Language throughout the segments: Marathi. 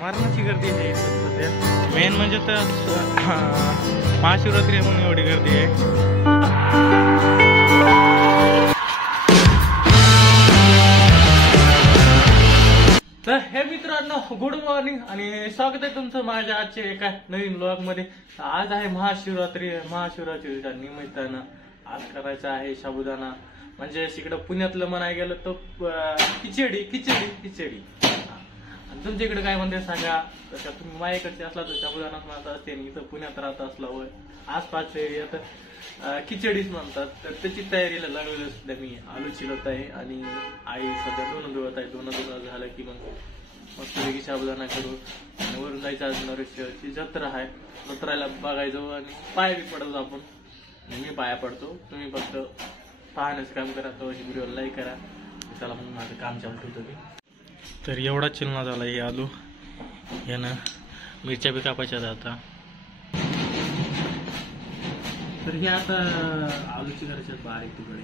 मरणाची गर्दी आहे सध्या. मेन म्हणजे तर महाशिवरात्री म्हणून एवढी गर्दी आहे. तर हे मित्रांनो गुड मॉर्निंग आणि स्वागत आहे तुमचं माझ्या आजच्या एका नवीन ब्लॉग मध्ये. आज आहे महाशिवरात्रीच्या निमित्तानं आज करायचा आहे साबुदाणा. म्हणजे इकडं पुण्यातलं म्हणाय गेलं तर खिचडी. आणि तुमच्या इकडे काय म्हणते सांगा. तर तुम्ही माझ्याकडचे असला तर साबुदाणाच म्हणत असते, इथं पुण्यात राहत असला होय आसपास एरियात खिचडीच म्हणतात. तर त्याची तयारीला लागलेलं सध्या मी आलू चिरत आहे आणि आई सध्या दोन धुवत आहे. दोन झालं की मग मस्तपैकी साबुदाणा करू आणि वरून जायचं आज नरेशची जत्रा आहे. जत्राला बघायचो आणि पाय बी पडतो आपण. मी पाया पडतो, तुम्ही फक्त पाहण्याचं काम करा. तो व्हिडिओ लाईक करा. चला मग माझं काम चालू ठेवतो मी. तर एवढा चिलना झाला हे आलू. यानं मिरच्या बी कापायच्या आता. तर हे आता आलूची करायचे बारीक तुकडे.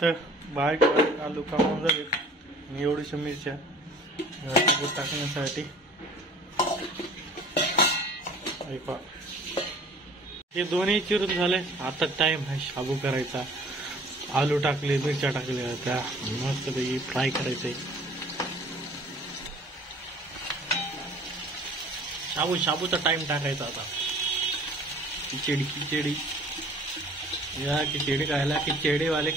तर बारीक आलू कापून झाले. एवढीशा मिरच्या टाकण्यासाठी हे दोन्ही चिरून झाले. आता टाइम आहे शाबू करायचा. आलू टाकले, मिरच्या टाकल्या, आता मस्त पैकी फ्राय करायचंय. शाबूचा टाइम टाकायचा आता. खिचडी या खिचडी खायला खिचडीवाले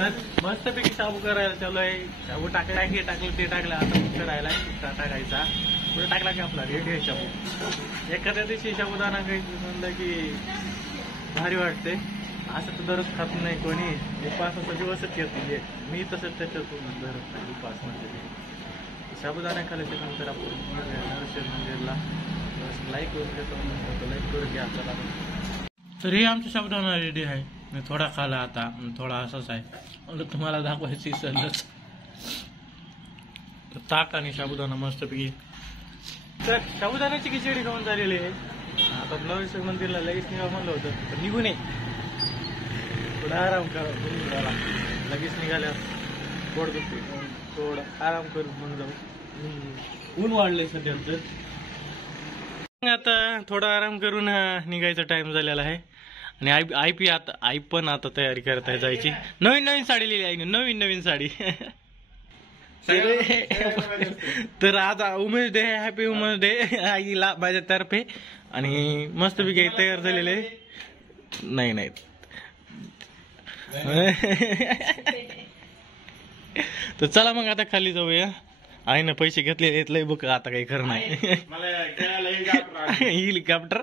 तर मस्तपैकी शाबू करायला चालू आहे. शाबू टाकला की ते टाकलं. आता करायला टाकायचा. पुढे टाकला की आपला रेडी आहे शाबू. एखाद्या दिवशी साबुदाणा खायचं म्हणलं की भारी वाटते. असं तर दररोज खात नाही कोणी. उपासाचा दिवसच येत नाही. मी तसंच त्याच्यातून धरत नाही उपास म्हणजे. साबुदाणा खाल्ल्याच्या नंतर आपण नरसिंह मंदिरला लाईक करून घेतो. लाईक करून घ्या. चला तर हे आमचा साबुदाणा रेडी आहे. मी थोडा खाला आता, थोडा असाच आहे. तुम्हाला दाखवायची सलच. ताक आणि साबुदाणा मस्तपैकी. तर साबुदाण्याची खिचडी खाऊन झालेली आहे. आता नरसिंह मंदिरला लगेच निघा म्हणलं होतं तर निघू नये. थोडा आराम करा. लगेच निघाल्या पोट दुखते. थोडा आराम करून मग जाऊ. ऊन वाढलंय सध्या. तर आता थोडा आराम करून निघायचा टाइम झालेला आहे. आणि आई पण आता तयारी करत आहे जायची. नवीन साडी लिहिली आईने. नवीन साडी. तर आज Umesh day, happy Umesh day आईला माझ्यातर्फे. आणि मस्तपैकी तयार झालेले. नाही तर चला मग आता खाली जाऊया. आईनं पैसे घेतलेले लय बघ. आता काही खरं नाही. हेलिकॉप्टर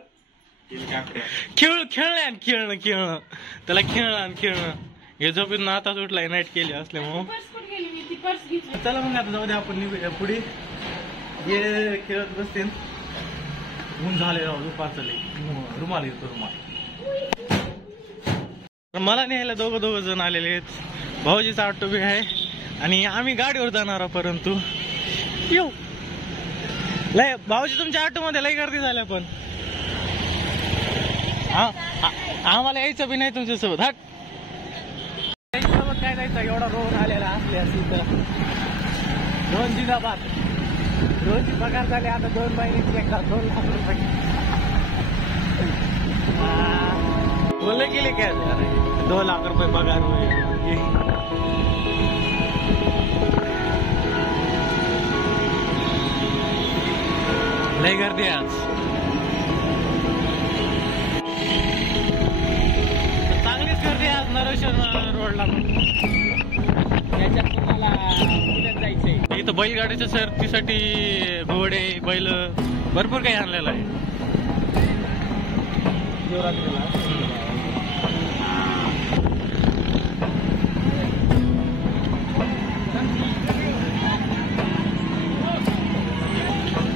खेळणं त्याला खेळणं हे झोपेतून आता सुटलाय. नाईट केली असल्यामुळं. चला मग आता जाऊ द्या आपण निघूया पुढे. हे खेळत बसते. ऊन झाले दुपारचं लय. रुमाल येतो मला न्यायला दोघं जण आलेले आहेत. भाऊजीचा ऑटो बी आहे आणि आम्ही गाडीवर जाणार. परंतु येऊ लय भाऊजी तुमच्या ऑटो मध्ये लय गर्दी झाल्या. पण आम्हाला यायचं बी नाही तुमच्यासोबत. हट सोबत काय जायचं. एवढा रोड आलेला असले तर 2 जिंदाबाद. रोजची पगार झाले आता 2 महिन्याची 2 लाख रुपये बोलले गेले काय. 2 लाख रुपये पगार लय गर्दी आज. चांगलीच गर्दी आज नरेश्वर रोडला. त्याच्यात तुम्हाला पुण्यात जायचंय. इथं बैलगाडीच्या शर्यतीसाठी घोडे बैल भरपूर काही आणलेलं आहे.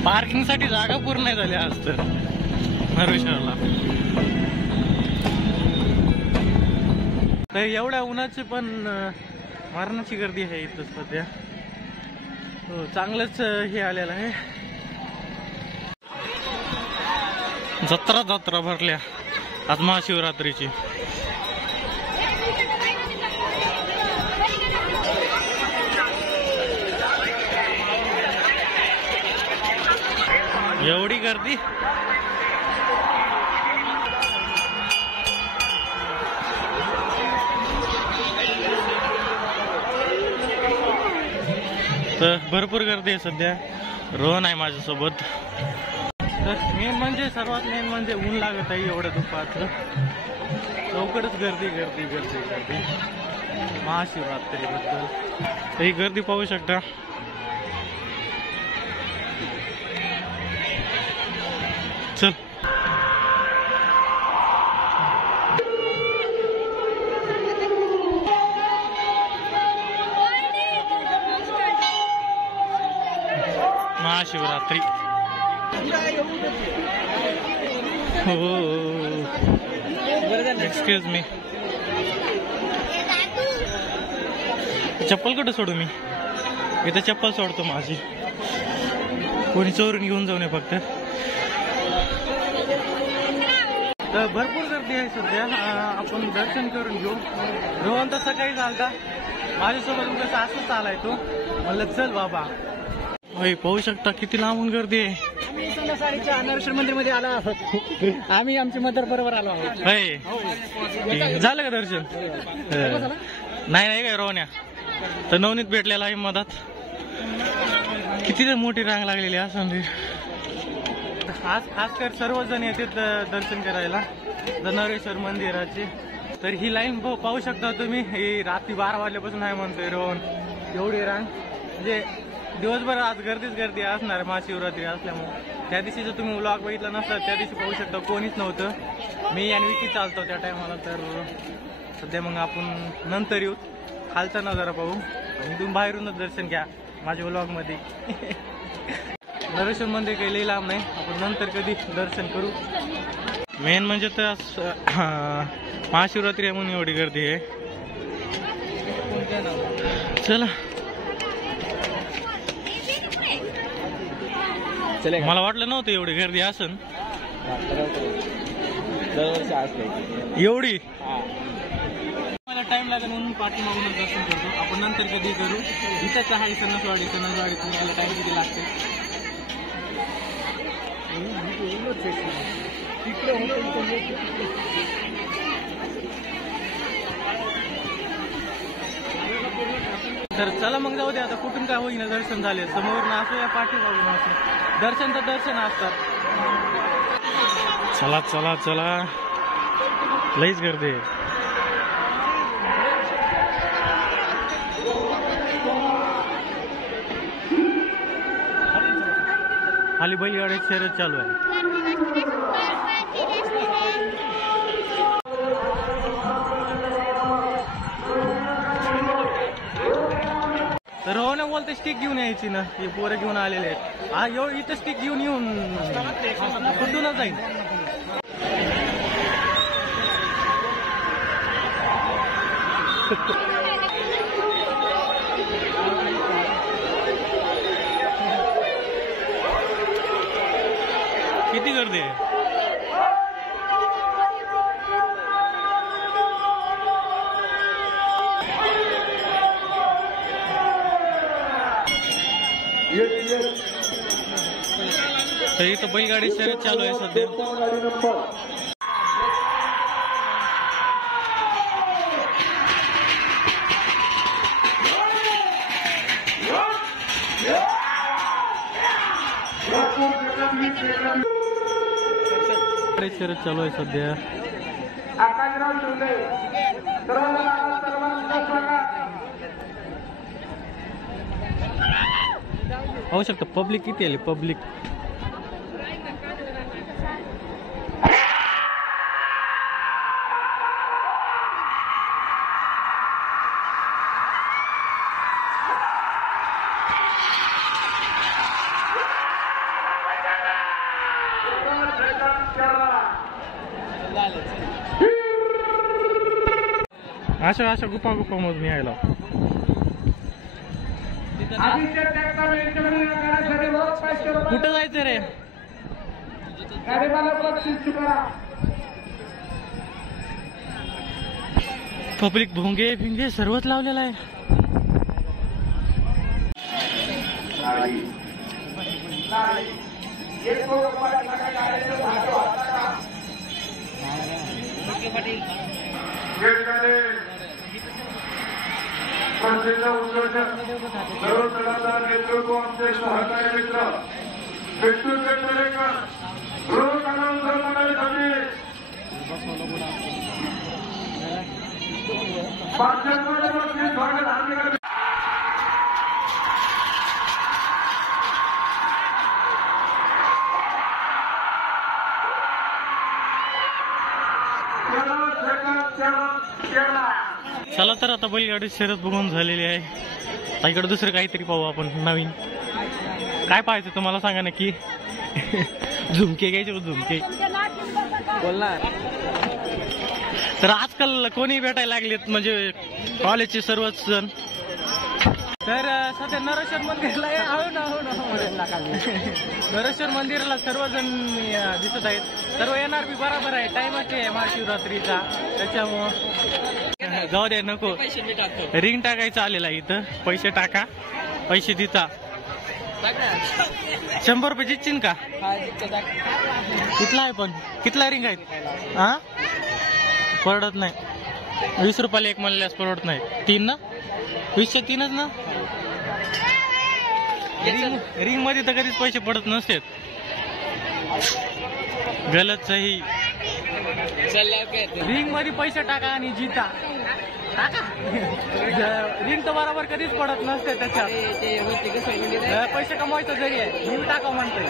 पार्किंग साठी जागा पूर्ण नाही झाली आज तर नरेश्वरला. तर एवढ्या उन्हाचे पण मरणाची गर्दी आहे इथं सध्या. हो चांगलंच हे आलेलं आहे. जत्रा भरल्या आज महाशिवरात्रीची. एवढी गर्दी. तर भरपूर गर्दी आहे सध्या. रोहन आहे माझ्यासोबत. तर सर्वात मेन म्हणजे ऊन लागत आहे एवढं दुपारचं. लवकरच गर्दी महाशिवरात्रीबद्दल. तर ही गर्दी पाहू शकता. चल महाशिवरात्री. हो एक्सक्यूज मी. चप्पल कुठं सोडू मी? इथं चप्पल सोडतो माझी. कोणी चोरून घेऊन जाऊ नये फक्त. तर भरपूर गर्दी आहे सध्या. आपण दर्शन करून घेऊ. रोहन तर सकाळी चालता माझ्यासोबत कसं असंच आलाय तो. म्हणलं चल बाबा. होय पाहू शकता किती लांबून गर्दी आहे. आम्ही संध्याकाळीच्या नरेश्वर मंदिर मध्ये आलो आहोत. आम्ही आमच्या मदर बरोबर आलो आहोत. होय झालं का दर्शन? नाही काय रोहन्या तर नवनीत भेटलेला आहे मधात. किती मोठी रांग लागलेली असं. आज खास कर सर्वजण येतात दर्शन करायला नरेश्वर मंदिराचे. तर ही लाईन पाहू शकता तुम्ही. ही रात्री 12 वाजल्यापासून आहे म्हणतोय रोहन. एवढी रांग म्हणजे दिवसभर आज गर्दी असणार महाशिवरात्री असल्यामुळे. त्या दिवशी जर तुम्ही व्लॉग बघितला नसता त्या दिवशी पाहू शकता कोणीच नव्हतं. मी आणि विकी चालतो त्या टायमाला. तर सध्या मग आपण नंतर येऊ. खालचा नजारा पाहू आणि तुम्ही बाहेरूनच दर्शन घ्या माझ्या व्लॉगमध्ये. नरेश्वर मंदिर काही लई लांब नाही. आपण नंतर कधी दर्शन करू. मेन म्हणजे तर महाशिवरात्री आहे म्हणून एवढी गर्दी आहे. चला मला वाटलं नव्हतं एवढी गर्दी असन. एवढी मला टाइम लागेल म्हणून पाठीमागूनच दर्शन करतो. आपण नंतर कधी करू. इथंच आहे सणसवाडी. तुम्हाला टाइम किती लागते? तर चला मग जाऊ दे आता. कुठून काय होईना दर्शन झाले. समोरून असो या पाठीमागून असो दर्शन तर दर्शन असतात. चला लईच गर्दी आहे. खाली बैलगाडी शर्यत चालू आहे. तर हो ना बोलते स्टिक घेऊन यायची ना. हे पोरं घेऊन आलेले आहेत. हा एवढं इथं स्टिक घेऊन कुठूनच जाईल. किती गर्दी आहे. तर इथं बैलगाडी शर्यत चालू आहे सध्या. शर्यत चालू आहे सध्या. पाहू शकता पब्लिक किती आली. पब्लिक अशा गुफा मोजून यायला. कुठं जायचं रे? पब्लिक भोंगे भिंगे सर्वच लावलेला आहे. प्रसिद्ध उद्योजक सर्वसाधारण नेतृत्व आमचे सहकारी मित्र विष्णू केतरेकर रोग आनंद मंडळासाठी स्वागत हार्दिक चला तर आता बैलगाडी शर्यत बघून झालेली आहे. इकडे दुसरं काहीतरी पाहू आपण नवीन. काय पाहायचं तुम्हाला सांगा नक्की. झुमके घ्यायचे, झुमके बोलणार. तर आजकाल कोणी भेटायला लागलेत म्हणजे कॉलेजचे सर्वच जण. तर सध्या नरेश्वर मंदिरला नरेश्वर मंदिराला सर्वजण दिसत आहेत. सर्व येणार बी बरोबर आहे. टाइमच आहे महाशिवरात्रीचा, त्याच्यामुळं जाऊ दे नको. रिंग टाकायचं आलेला आहे इथं. पैसे टाका, पैसे देता. 100 रुपये जितशील का? कितला आहे पण कितला रिंग आहेत? हा परवडत नाही. 20 रुपयाला एक म्हणल्यास परवडत नाही. 3 ना 20च्या 3च ना. रिंग मध्ये तर कधीच पैसे पडत नसतात. गलत सही. रिंग मध्ये पैसे टाका आणि जिता. टाका. रिंग तर बरोबर कधीच पडत नसते त्याच्यात. पैसे कमवायचं जरी आहे. रिंग टाका म्हणते.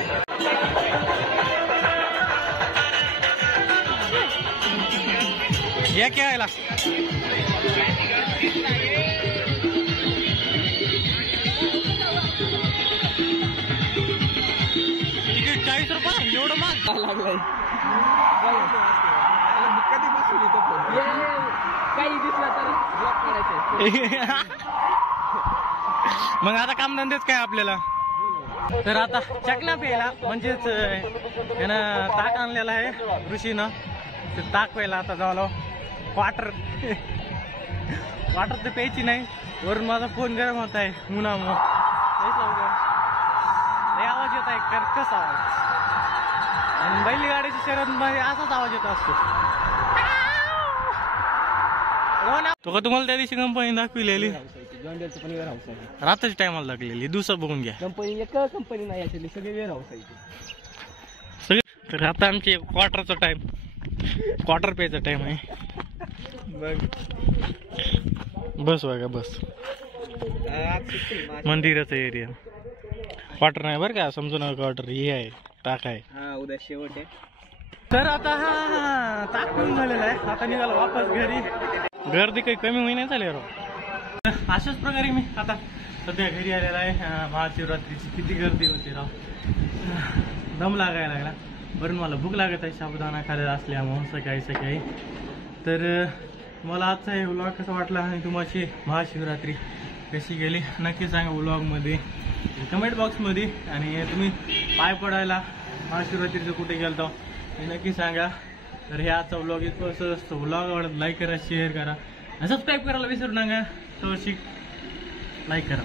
या खेळायला तिकीट 40 रुपये एवढं महाग लागलंय. काही दिसला तर मग आता कामधंदेच काय आपल्याला. तर आता चकना प्यायला म्हणजेच यानं ताक आणलेला आहे ऋषीनं. ते ताक प्यायला आता जावं. वाटर तर प्यायची नाही. वरून माझा फोन गरम होत आहे उन्हामुळं. लय आवाज येत आहे, कर्कश आवाज. आणि बैलगाडीच्या शर्यतीमध्ये असाच आवाज येत असतो. तो का तुम्हाला त्या दिवशी कंपनी दाखविलेली रात्रीच्या टायमाला लागलेली. दिवसा बघून घ्या. कंपनी एक कंपनी नाही याच्यातली सगळे वेअर हाऊस आहे सगळे. तर आता आमचे क्वार्टरचा टाइम, क्वार्टर प्यायचा टाइम आहे. बस बघा बस. मंदिराचा एरिया. क्वार्टर नाही बरं का, समजू नका. क्वार्टर हे आहे, टाक आहे. उद्या शेवट आहे. तर आता हा ताक पिऊन झालेला आहे. आता निघाला वापस घरी. गर्दी काही कमी महिन्यात झाली राव. अशाच प्रकारे मी आता सध्या घरी आलेला आहे. महाशिवरात्रीची किती गर्दी होती राव. दम लागायला लागला. बरं मला भूक लागत आहे साबुदाणा खायला असल्यामुळं सकाळी. तर मला आजचा हे व्लॉग कसा वाटला आणि तुम्हाला महाशिवरात्री कशी गेली नक्की सांगा व्लॉगमध्ये, कमेंट बॉक्समध्ये. आणि तुम्ही पाय पडायला महाशिवरात्रीचं कुठे गेलतो हे नक्की सांगा. तर हे आजचा व्लॉग इथं असतो. व्लॉग आवडत लाईक करा, शेअर करा आणि सबस्क्राईब करायला विसरू नका. तो लाईक करा.